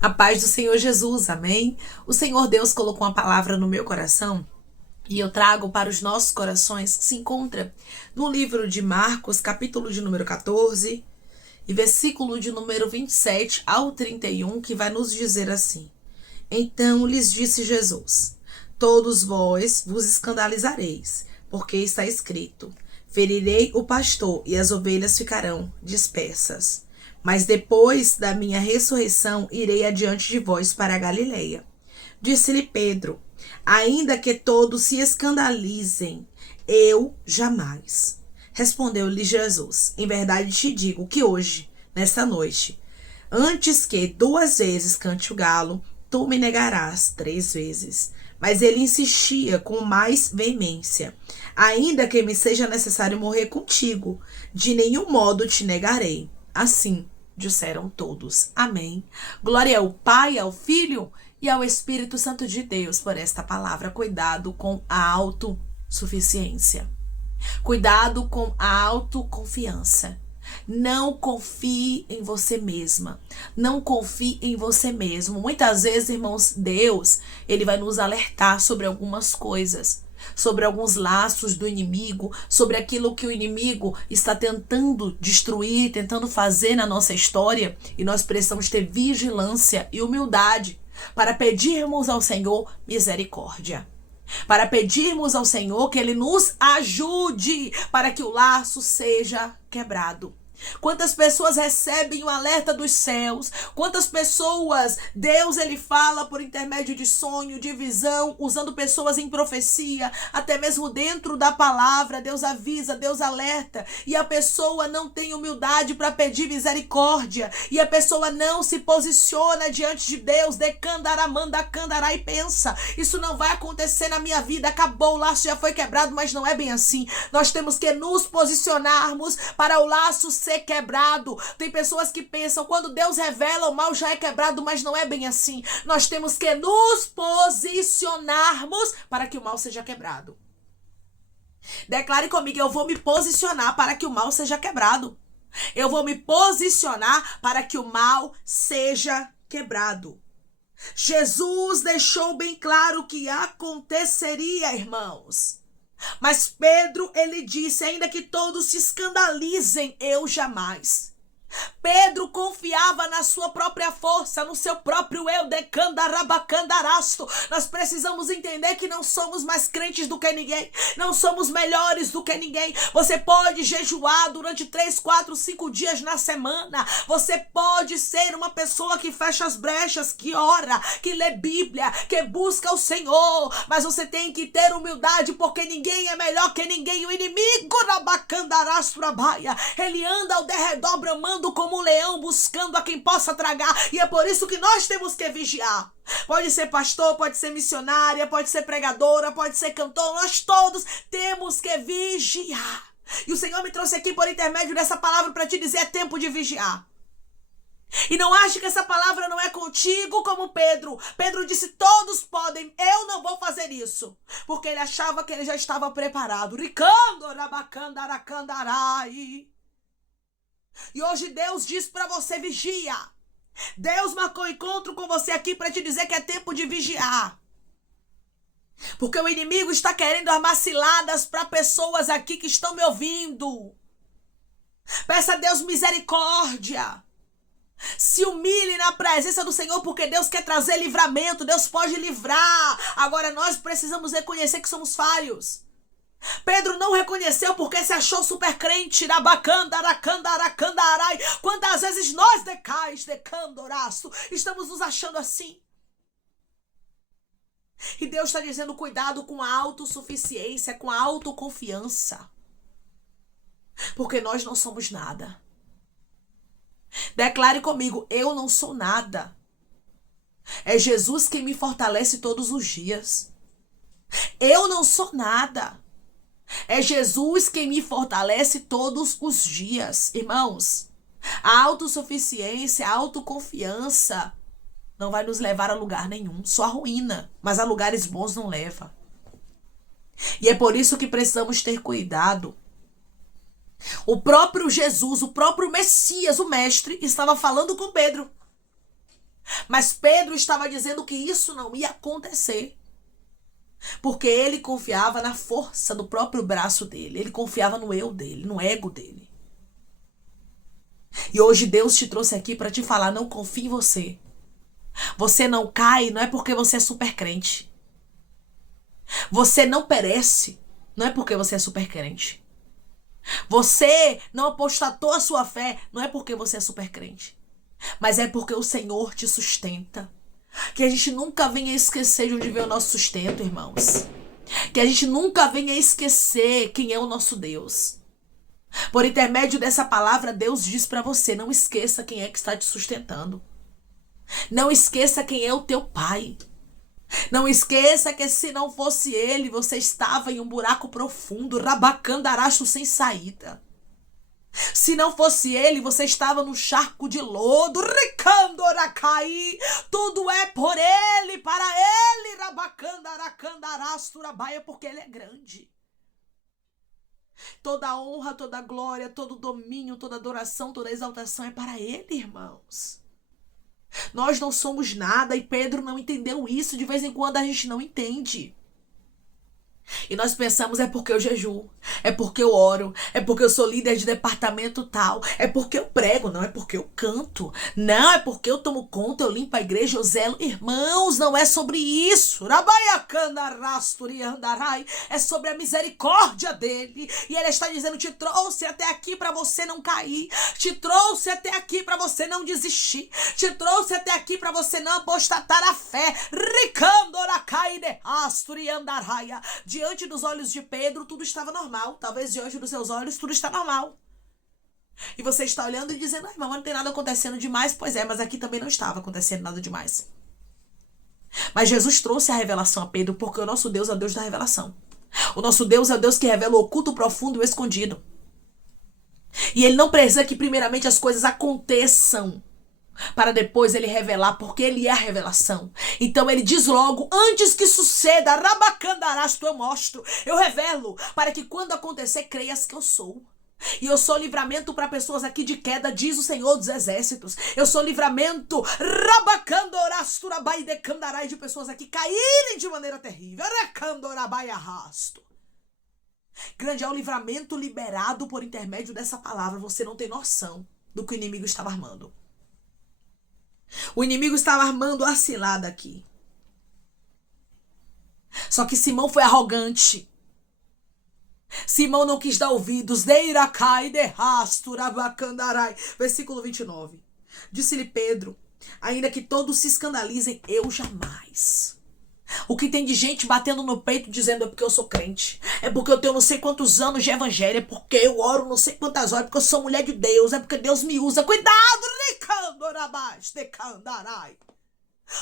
A paz do Senhor Jesus, amém? O Senhor Deus colocou uma palavra no meu coração e eu trago para os nossos corações que se encontra no livro de Marcos, capítulo de número 14 e versículo de número 27 ao 31, que vai nos dizer assim: Então lhes disse Jesus: Todos vós vos escandalizareis, porque está escrito: Ferirei o pastor e as ovelhas ficarão dispersas. Mas depois da minha ressurreição irei adiante de vós para a Galileia. Disse-lhe Pedro: Ainda que todos se escandalizem, eu jamais. Respondeu-lhe Jesus: Em verdade te digo que hoje, nesta noite, antes que 2 vezes cante o galo, tu me negarás 3 vezes. Mas ele insistia com mais veemência: Ainda que me seja necessário morrer contigo, de nenhum modo te negarei. Assim disseram todos. Amém. Glória ao Pai, ao Filho e ao Espírito Santo de Deus por esta palavra. Cuidado com a autossuficiência. Cuidado com a autoconfiança. Não confie em você mesma. Não confie em você mesmo. Muitas vezes, irmãos, Deus, ele vai nos alertar sobre algumas coisas, sobre alguns laços do inimigo, sobre aquilo que o inimigo está tentando destruir, tentando fazer na nossa história, e nós precisamos ter vigilância e humildade para pedirmos ao Senhor misericórdia. Para pedirmos ao Senhor que Ele nos ajude para que o laço seja quebrado. Quantas pessoas recebem o alerta dos céus? Quantas pessoas Deus ele fala por intermédio de sonho, de visão, usando pessoas em profecia, até mesmo dentro da palavra, Deus avisa, Deus alerta, e a pessoa não tem humildade para pedir misericórdia, e a pessoa não se posiciona diante de Deus, decandaramanda, e pensa: isso não vai acontecer na minha vida, acabou, o laço já foi quebrado. Mas não é bem assim. Nós temos que nos posicionarmos para o laço ser quebrado. Tem pessoas que pensam: quando Deus revela, o mal já é quebrado, mas não é bem assim. Nós temos que nos posicionarmos para que o mal seja quebrado. Declare comigo: eu vou me posicionar para que o mal seja quebrado. Eu vou me posicionar para que o mal seja quebrado. Jesus deixou bem claro o que aconteceria, irmãos. Mas Pedro, ele disse: ainda que todos se escandalizem, eu jamais. Pedro confiava na sua própria força, no seu próprio eu, decandarabacandaраsto. Nós precisamos entender que não somos mais crentes do que ninguém, não somos melhores do que ninguém. Você pode jejuar durante 3, 4, 5 dias na semana. Você pode ser uma pessoa que fecha as brechas, que ora, que lê Bíblia, que busca o Senhor. Mas você tem que ter humildade, porque ninguém é melhor que ninguém. O inimigo, ele anda ao derredor bramando como um leão, buscando a quem possa tragar. E é por isso que nós temos que vigiar. Pode ser pastor, pode ser missionária, pode ser pregadora, pode ser cantor. Nós todos temos que vigiar. E o Senhor me trouxe aqui por intermédio dessa palavra para te dizer: é tempo de vigiar. E não ache que essa palavra não é contigo como Pedro. Pedro disse: todos podem, eu não vou fazer isso. Porque ele achava que ele já estava preparado. E hoje Deus diz para você: vigia. Deus marcou encontro com você aqui para te dizer que é tempo de vigiar. Porque o inimigo está querendo armar ciladas para pessoas aqui que estão me ouvindo. Peça a Deus misericórdia. Se humilhe na presença do Senhor, porque Deus quer trazer livramento. Deus pode livrar. Agora nós precisamos reconhecer que somos falhos. Pedro não reconheceu porque se achou super crente. Quantas vezes nós estamos nos achando assim? E Deus está dizendo: cuidado com a autossuficiência, com a autoconfiança. Porque nós não somos nada. Declare comigo: eu não sou nada. É Jesus quem me fortalece todos os dias. Eu não sou nada. É Jesus quem me fortalece todos os dias. Irmãos, a autossuficiência, a autoconfiança não vai nos levar a lugar nenhum. Só a ruína, mas a lugares bons não leva. E é por isso que precisamos ter cuidado. O próprio Jesus, o próprio Messias, o Mestre, estava falando com Pedro. Mas Pedro estava dizendo que isso não ia acontecer. Porque ele confiava na força do próprio braço dele. Ele confiava no eu dele, no ego dele. E hoje Deus te trouxe aqui para te falar, não confie em você. Você não cai, não é porque você é super crente. Você não perece, não é porque você é super crente. Você não apostatou a sua fé, não é porque você é super crente. Mas é porque o Senhor te sustenta. Que a gente nunca venha esquecer de onde vem o nosso sustento, irmãos. Que a gente nunca venha esquecer quem é o nosso Deus. Por intermédio dessa palavra, Deus diz para você, não esqueça quem é que está te sustentando. Não esqueça quem é o teu pai. Não esqueça que se não fosse ele, você estava em um buraco profundo, rabacandaraço sem saída. Se não fosse ele, você estava no charco de lodo, ricandoracai. Tudo é por ele, para ele, rabacandaracandaraçurabaia, porque ele é grande. Toda honra, toda glória, todo domínio, toda adoração, toda exaltação é para ele, irmãos. Nós não somos nada e Pedro não entendeu isso. De vez em quando a gente não entende. E nós pensamos, é porque eu jejuo, é porque eu oro, é porque eu sou líder de departamento tal, é porque eu prego, não é porque eu canto, não, é porque eu tomo conta, eu limpo a igreja, eu zelo. Irmãos, não é sobre isso. É sobre a misericórdia dele. E ele está dizendo, te trouxe até aqui para você não cair, te trouxe até aqui para você não desistir, te trouxe até aqui para você não apostatar a fé. Diante dos olhos de Pedro, tudo estava normal. Talvez diante dos seus olhos, tudo está normal. E você está olhando e dizendo, ai, mas não tem nada acontecendo demais. Pois é, mas aqui também não estava acontecendo nada demais. Mas Jesus trouxe a revelação a Pedro, porque o nosso Deus é o Deus da revelação. O nosso Deus é o Deus que revela o oculto, o profundo e o escondido. E ele não precisa que primeiramente as coisas aconteçam para depois ele revelar, porque ele é a revelação. Então ele diz logo, antes que suceda, rabacandarasto, eu mostro, eu revelo, para que quando acontecer, creias que eu sou. E eu sou livramento para pessoas aqui de queda, diz o Senhor dos Exércitos. Eu sou livramento, rabacandorasturabai decandarai, de pessoas aqui caírem de maneira terrível. Recandorabai arrasto. Grande é o livramento liberado por intermédio dessa palavra. Você não tem noção do que o inimigo estava armando. O inimigo estava armando a cilada aqui. Só que Simão foi arrogante. Simão não quis dar ouvidos. Versículo 29. Disse-lhe Pedro, ainda que todos se escandalizem, eu jamais. O que tem de gente batendo no peito dizendo é porque eu sou crente, é porque eu tenho não sei quantos anos de evangelho, é porque eu oro não sei quantas horas, é porque eu sou mulher de Deus, é porque Deus me usa. Cuidado,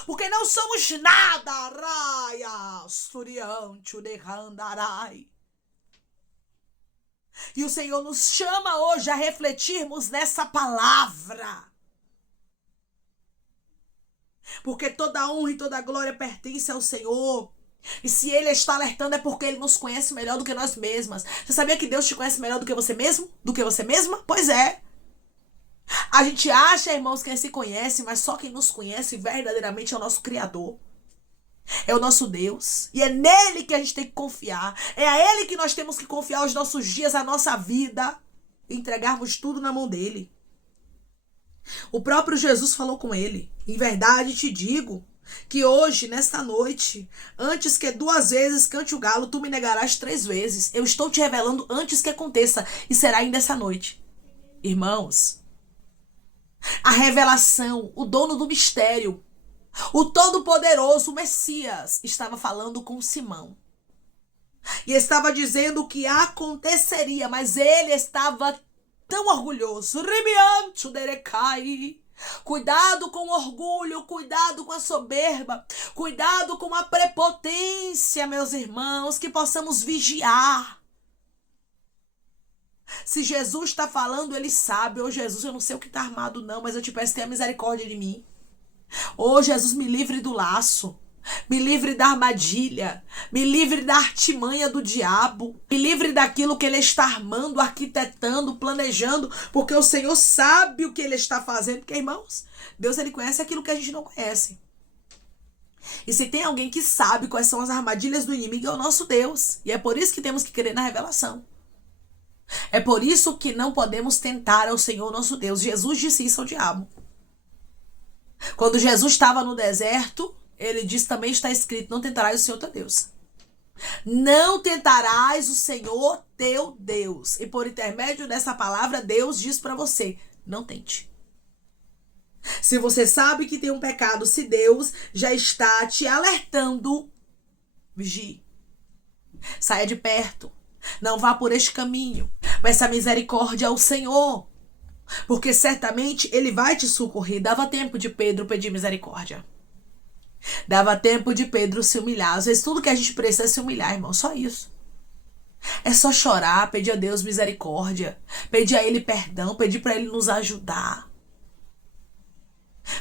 porque não somos nada. E o Senhor nos chama hoje a refletirmos nessa palavra. Porque toda honra e toda glória pertence ao Senhor. E se Ele está alertando é porque Ele nos conhece melhor do que nós mesmas. Você sabia que Deus te conhece melhor do que você mesmo? Do que você mesma? Pois é. A gente acha, irmãos, que se conhece, mas só quem nos conhece verdadeiramente é o nosso Criador. É o nosso Deus. E é nele que a gente tem que confiar. É a Ele que nós temos que confiar os nossos dias, a nossa vida. E entregarmos tudo na mão dele. O próprio Jesus falou com ele. Em verdade te digo que hoje, nesta noite, antes que 2 vezes cante o galo, tu me negarás 3 vezes. Eu estou te revelando antes que aconteça. E será ainda essa noite. Irmãos, a revelação, o dono do mistério, o Todo-Poderoso, o Messias, estava falando com Simão. E estava dizendo o que aconteceria, mas ele estava tão orgulhoso. Cuidado com o orgulho, cuidado com a soberba, cuidado com a prepotência, meus irmãos, que possamos vigiar. Se Jesus está falando, ele sabe. Ô Jesus, eu não sei o que está armado não, mas eu te peço, tenha misericórdia de mim. Ô Jesus, me livre do laço. Me livre da armadilha. Me livre da artimanha do diabo. Me livre daquilo que ele está armando, arquitetando, planejando. Porque o Senhor sabe o que ele está fazendo. Porque, irmãos, Deus ele conhece aquilo que a gente não conhece. E se tem alguém que sabe quais são as armadilhas do inimigo, é o nosso Deus. E é por isso que temos que crer na revelação. É por isso que não podemos tentar ao Senhor nosso Deus. Jesus disse isso ao diabo. Quando Jesus estava no deserto, ele disse, também está escrito, não tentarás o Senhor teu Deus. Não tentarás o Senhor teu Deus. E por intermédio dessa palavra, Deus diz para você, não tente. Se você sabe que tem um pecado, se Deus já está te alertando, vigie. Saia de perto. Não vá por este caminho. Peça misericórdia ao Senhor. Porque certamente Ele vai te socorrer. Dava tempo de Pedro pedir misericórdia. Dava tempo de Pedro se humilhar. Às vezes tudo que a gente precisa é se humilhar, irmão. Só isso. É só chorar, pedir a Deus misericórdia. Pedir a Ele perdão, pedir para Ele nos ajudar.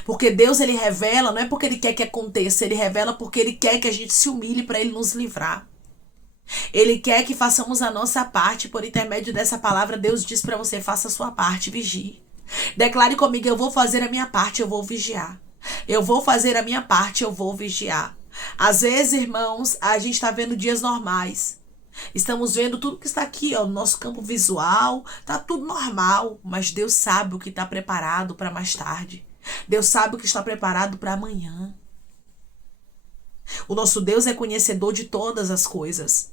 Porque Deus, Ele revela, não é porque Ele quer que aconteça. Ele revela porque Ele quer que a gente se humilhe para Ele nos livrar. Ele quer que façamos a nossa parte. Por intermédio dessa palavra, Deus diz para você, faça a sua parte, vigie. Declare comigo, eu vou fazer a minha parte, eu vou vigiar. Eu vou fazer a minha parte, eu vou vigiar. Às vezes, irmãos, a gente está vendo dias normais. Estamos vendo tudo que está aqui, ó, no nosso campo visual. Tá tudo normal, mas Deus sabe o que está preparado para mais tarde. Deus sabe o que está preparado para amanhã. O nosso Deus é conhecedor de todas as coisas.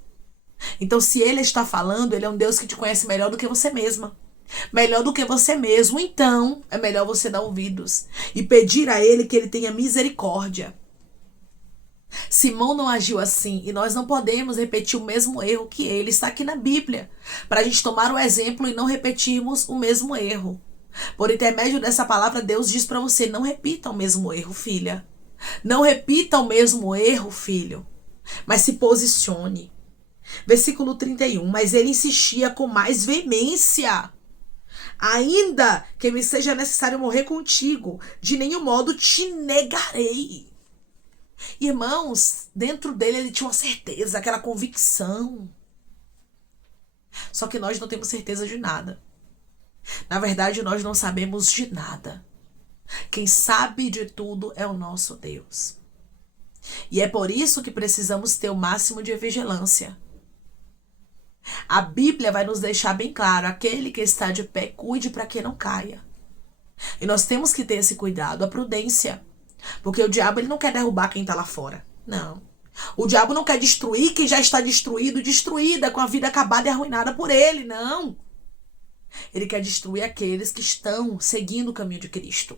Então, se Ele está falando, Ele é um Deus que te conhece melhor do que você mesma. Melhor do que você mesmo. Então, é melhor você dar ouvidos e pedir a Ele que Ele tenha misericórdia. Simão não agiu assim e nós não podemos repetir o mesmo erro que ele. Está aqui na Bíblia, para a gente tomar o exemplo e não repetirmos o mesmo erro. Por intermédio dessa palavra, Deus diz para você, não repita o mesmo erro, filha. Não repita o mesmo erro, filho, mas se posicione. Versículo 31, mas ele insistia com mais veemência. Ainda que me seja necessário morrer contigo, de nenhum modo te negarei. Irmãos, dentro dele ele tinha uma certeza, aquela convicção. Só que nós não temos certeza de nada. Na verdade, nós não sabemos de nada. Quem sabe de tudo é o nosso Deus. E é por isso que precisamos ter o máximo de vigilância. A Bíblia vai nos deixar bem claro, aquele que está de pé, cuide para que não caia. E nós temos que ter esse cuidado, a prudência. Porque o diabo ele não quer derrubar quem está lá fora. Não. O diabo não quer destruir quem já está destruído, destruída, com a vida acabada e arruinada por ele. Não. Ele quer destruir aqueles que estão seguindo o caminho de Cristo.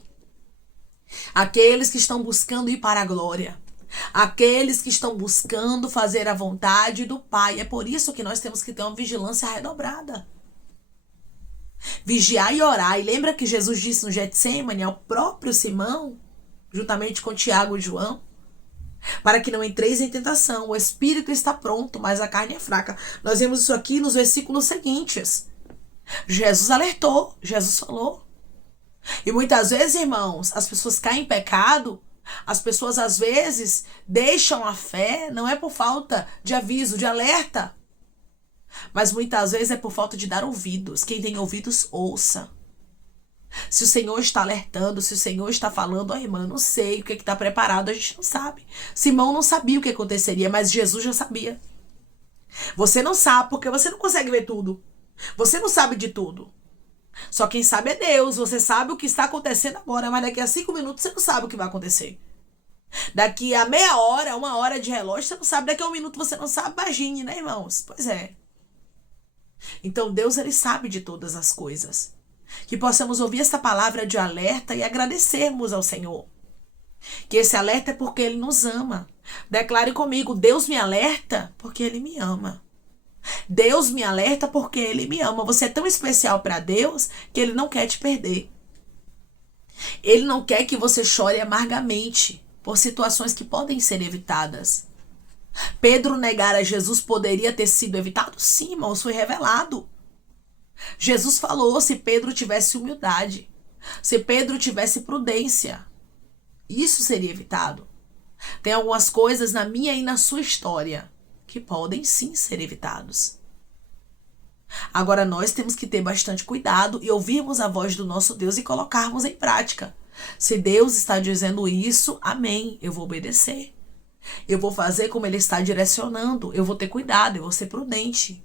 Aqueles que estão buscando ir para a glória. Aqueles que estão buscando fazer a vontade do Pai. É por isso que nós temos que ter uma vigilância redobrada. Vigiar e orar. E lembra que Jesus disse no Getsêmani ao próprio Simão, juntamente com Tiago e João, para que não entreis em tentação. O espírito está pronto, mas a carne é fraca. Nós vemos isso aqui nos versículos seguintes. Jesus alertou, Jesus falou. E muitas vezes, irmãos, as pessoas caem em pecado. As pessoas às vezes deixam a fé, não é por falta de aviso, de alerta, mas muitas vezes é por falta de dar ouvidos. Quem tem ouvidos, ouça. Se o Senhor está alertando, se o Senhor está falando, ó irmã, não sei o que está preparado, a gente não sabe. Simão não sabia o que aconteceria, mas Jesus já sabia. Você não sabe porque você não consegue ver tudo. Você não sabe de tudo. Só quem sabe é Deus. Você sabe o que está acontecendo agora, mas daqui a 5 minutos você não sabe o que vai acontecer. Daqui a meia hora, 1 hora de relógio, você não sabe. Daqui a 1 minuto você não sabe. Imagine, né, irmãos? Pois é. Então Deus, ele sabe de todas as coisas. Que possamos ouvir essa palavra de alerta e agradecermos ao Senhor. Que esse alerta é porque Ele nos ama. Declare comigo, Deus me alerta porque Ele me ama. Deus me alerta porque Ele me ama. Você é tão especial para Deus que Ele não quer te perder. Ele não quer que você chore amargamente por situações que podem ser evitadas. Pedro negar a Jesus poderia ter sido evitado? Sim, irmãos, foi revelado. Jesus falou, se Pedro tivesse humildade, se Pedro tivesse prudência, isso seria evitado. Tem algumas coisas na minha e na sua história que podem sim ser evitados. Agora nós temos que ter bastante cuidado e ouvirmos a voz do nosso Deus e colocarmos em prática. Se Deus está dizendo isso, amém, eu vou obedecer. Eu vou fazer como Ele está direcionando, eu vou ter cuidado, eu vou ser prudente.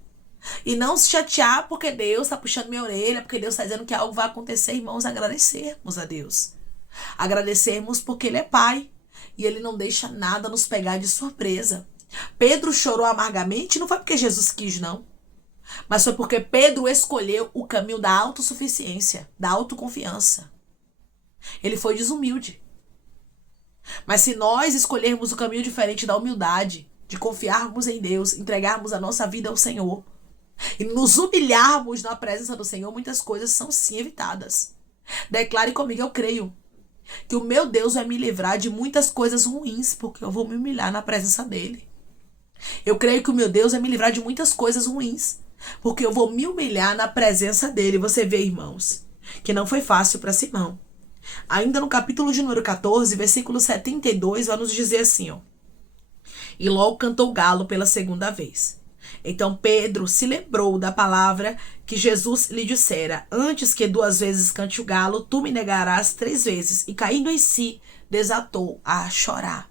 E não se chatear porque Deus está puxando minha orelha, porque Deus está dizendo que algo vai acontecer, irmãos, agradecermos a Deus. Agradecermos porque Ele é Pai e Ele não deixa nada nos pegar de surpresa. Pedro chorou amargamente, não foi porque Jesus quis, não. Mas foi porque Pedro escolheu o caminho da autossuficiência, da autoconfiança. Ele foi desumilde. Mas se nós escolhermos o caminho diferente da humildade, de confiarmos em Deus, entregarmos a nossa vida ao Senhor e nos humilharmos na presença do Senhor, muitas coisas são sim evitadas. Declare comigo, eu creio que o meu Deus vai me livrar de muitas coisas ruins, porque eu vou me humilhar na presença dEle. Eu creio que o meu Deus vai me livrar de muitas coisas ruins, porque eu vou me humilhar na presença dEle. Você vê, irmãos, que não foi fácil para Simão. Ainda no capítulo de número 14, versículo 72, vai nos dizer assim, ó. E logo cantou o galo pela segunda vez. Então Pedro se lembrou da palavra que Jesus lhe dissera: antes que 2 vezes cante o galo, tu me negarás 3 vezes. E caindo em si, desatou a chorar.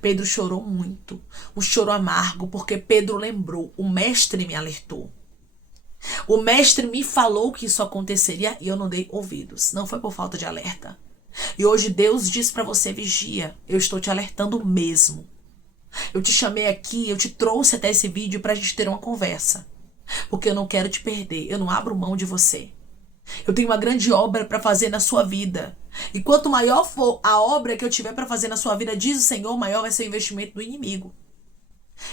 Pedro chorou muito, um choro amargo, porque Pedro lembrou, o mestre me alertou. O mestre me falou que isso aconteceria e eu não dei ouvidos. Não foi por falta de alerta. E hoje Deus diz para você, vigia, eu estou te alertando mesmo. Eu te chamei aqui, eu te trouxe até esse vídeo para a gente ter uma conversa. Porque eu não quero te perder, eu não abro mão de você. Eu tenho uma grande obra para fazer na sua vida. E quanto maior for a obra que eu tiver para fazer na sua vida, diz o Senhor, maior vai ser o investimento do inimigo.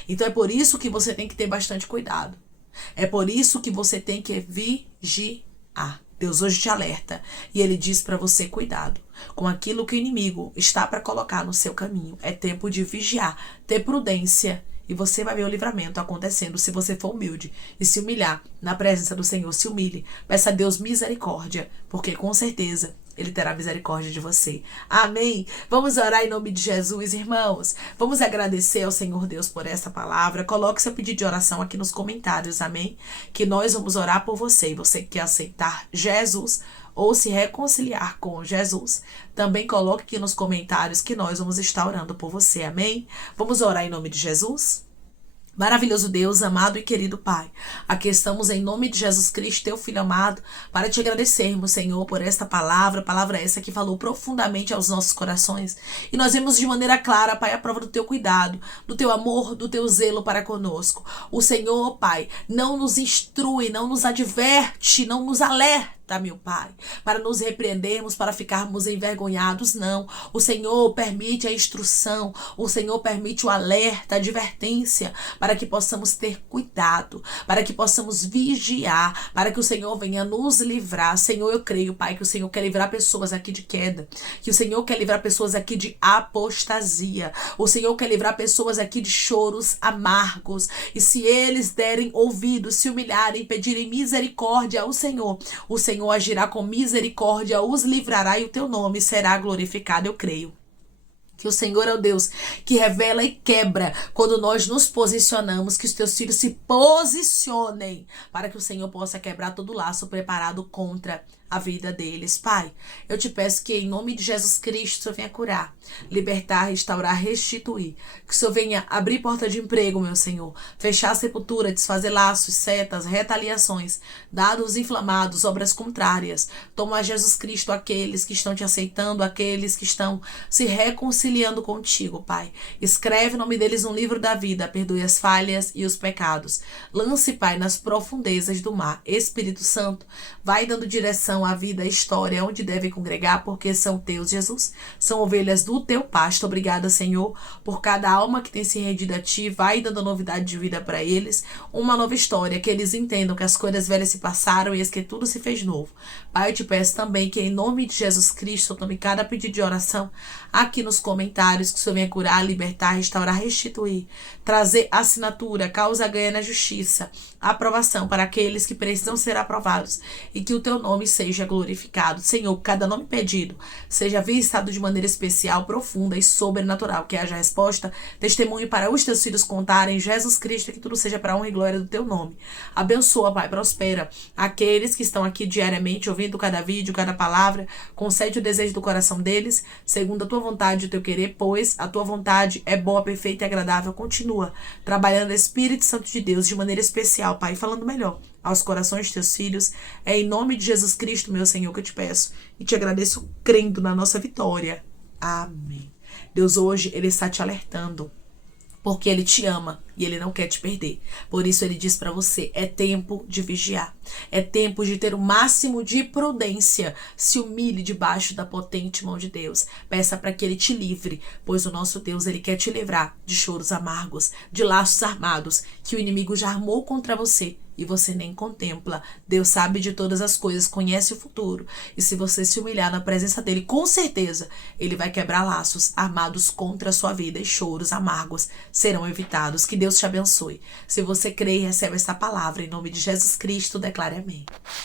Então é por isso que você tem que ter bastante cuidado. É por isso que você tem que vigiar. Deus hoje te alerta e Ele diz para você, cuidado com aquilo que o inimigo está para colocar no seu caminho. É tempo de vigiar, ter prudência e você vai ver o livramento acontecendo se você for humilde e se humilhar na presença do Senhor. Se humilhe, peça a Deus misericórdia, porque com certeza Ele terá misericórdia de você. Amém? Vamos orar em nome de Jesus, irmãos. Vamos agradecer ao Senhor Deus por essa palavra. Coloque seu pedido de oração aqui nos comentários, amém? Que nós vamos orar por você. E você que quer aceitar Jesus ou se reconciliar com Jesus, também coloque aqui nos comentários que nós vamos estar orando por você, amém? Vamos orar em nome de Jesus? Maravilhoso Deus, amado e querido Pai, aqui estamos em nome de Jesus Cristo, teu Filho amado, para te agradecermos, Senhor, por esta palavra essa que falou profundamente aos nossos corações. E nós vemos de maneira clara, Pai, a prova do teu cuidado, do teu amor, do teu zelo para conosco. O Senhor, Pai, não nos instrui, não nos adverte, não nos alerta, meu Pai, para nos repreendermos, para ficarmos envergonhados, não. O Senhor permite a instrução, o Senhor permite o alerta, a advertência, para que possamos ter cuidado, para que possamos vigiar, para que o Senhor venha nos livrar. Senhor, eu creio, Pai, que o Senhor quer livrar pessoas aqui de queda, que o Senhor quer livrar pessoas aqui de apostasia, o Senhor quer livrar pessoas aqui de choros amargos, e se eles derem ouvidos, se humilharem, pedirem misericórdia ao Senhor, o Senhor agirá com misericórdia, os livrará e o teu nome será glorificado, eu creio. Que o Senhor é o Deus que revela e quebra quando nós nos posicionamos, que os teus filhos se posicionem para que o Senhor possa quebrar todo laço preparado contra a vida deles. Pai, eu te peço que em nome de Jesus Cristo o Senhor venha curar, libertar, restaurar, restituir. Que o Senhor venha abrir porta de emprego, meu Senhor, fechar a sepultura, desfazer laços, setas, retaliações, dados inflamados, obras contrárias. Toma, Jesus Cristo, aqueles que estão te aceitando, aqueles que estão se reconciliando contigo, Pai. Escreve o nome deles no livro da vida, perdoe as falhas e os pecados. Lance, Pai, nas profundezas do mar. Espírito Santo, vai dando direção à vida, à história, onde devem congregar, porque são teus, Jesus. São ovelhas do teu pasto. Obrigada, Senhor, por cada alma que tem se rendido a ti. Vai dando novidade de vida para eles, uma nova história, que eles entendam que as coisas velhas se passaram e que tudo se fez novo. Pai, eu te peço também que em nome de Jesus Cristo, eu tome cada pedido de oração aqui nos comentários, que o Senhor venha curar, libertar, restaurar, restituir, trazer assinatura, causa ganha na justiça, aprovação para aqueles que precisam ser aprovados, e que o teu nome seja seja glorificado. Senhor, cada nome pedido seja visitado de maneira especial, profunda e sobrenatural. Que haja resposta, testemunho para os teus filhos contarem, Jesus Cristo, que tudo seja para a honra e glória do teu nome. Abençoa, Pai, prospera aqueles que estão aqui diariamente ouvindo cada vídeo, cada palavra. Concede o desejo do coração deles, segundo a tua vontade e o teu querer, pois a tua vontade é boa, perfeita e agradável. Continua trabalhando, Espírito Santo de Deus, de maneira especial, Pai, falando melhor aos corações de teus filhos. É em nome de Jesus Cristo, meu Senhor, que eu te peço e te agradeço crendo na nossa vitória. Amém. Deus hoje, Ele está te alertando, porque Ele te ama e Ele não quer te perder. Por isso Ele diz para você, é tempo de vigiar. É tempo de ter o máximo de prudência. Se humilhe debaixo da potente mão de Deus. Peça para que Ele te livre, pois o nosso Deus, Ele quer te livrar de choros amargos, de laços armados que o inimigo já armou contra você e você nem contempla. Deus sabe de todas as coisas, conhece o futuro. E se você se humilhar na presença dele, com certeza, ele vai quebrar laços armados contra a sua vida e choros amargos serão evitados. Que Deus te abençoe. Se você crê e recebe essa palavra, em nome de Jesus Cristo, declare amém.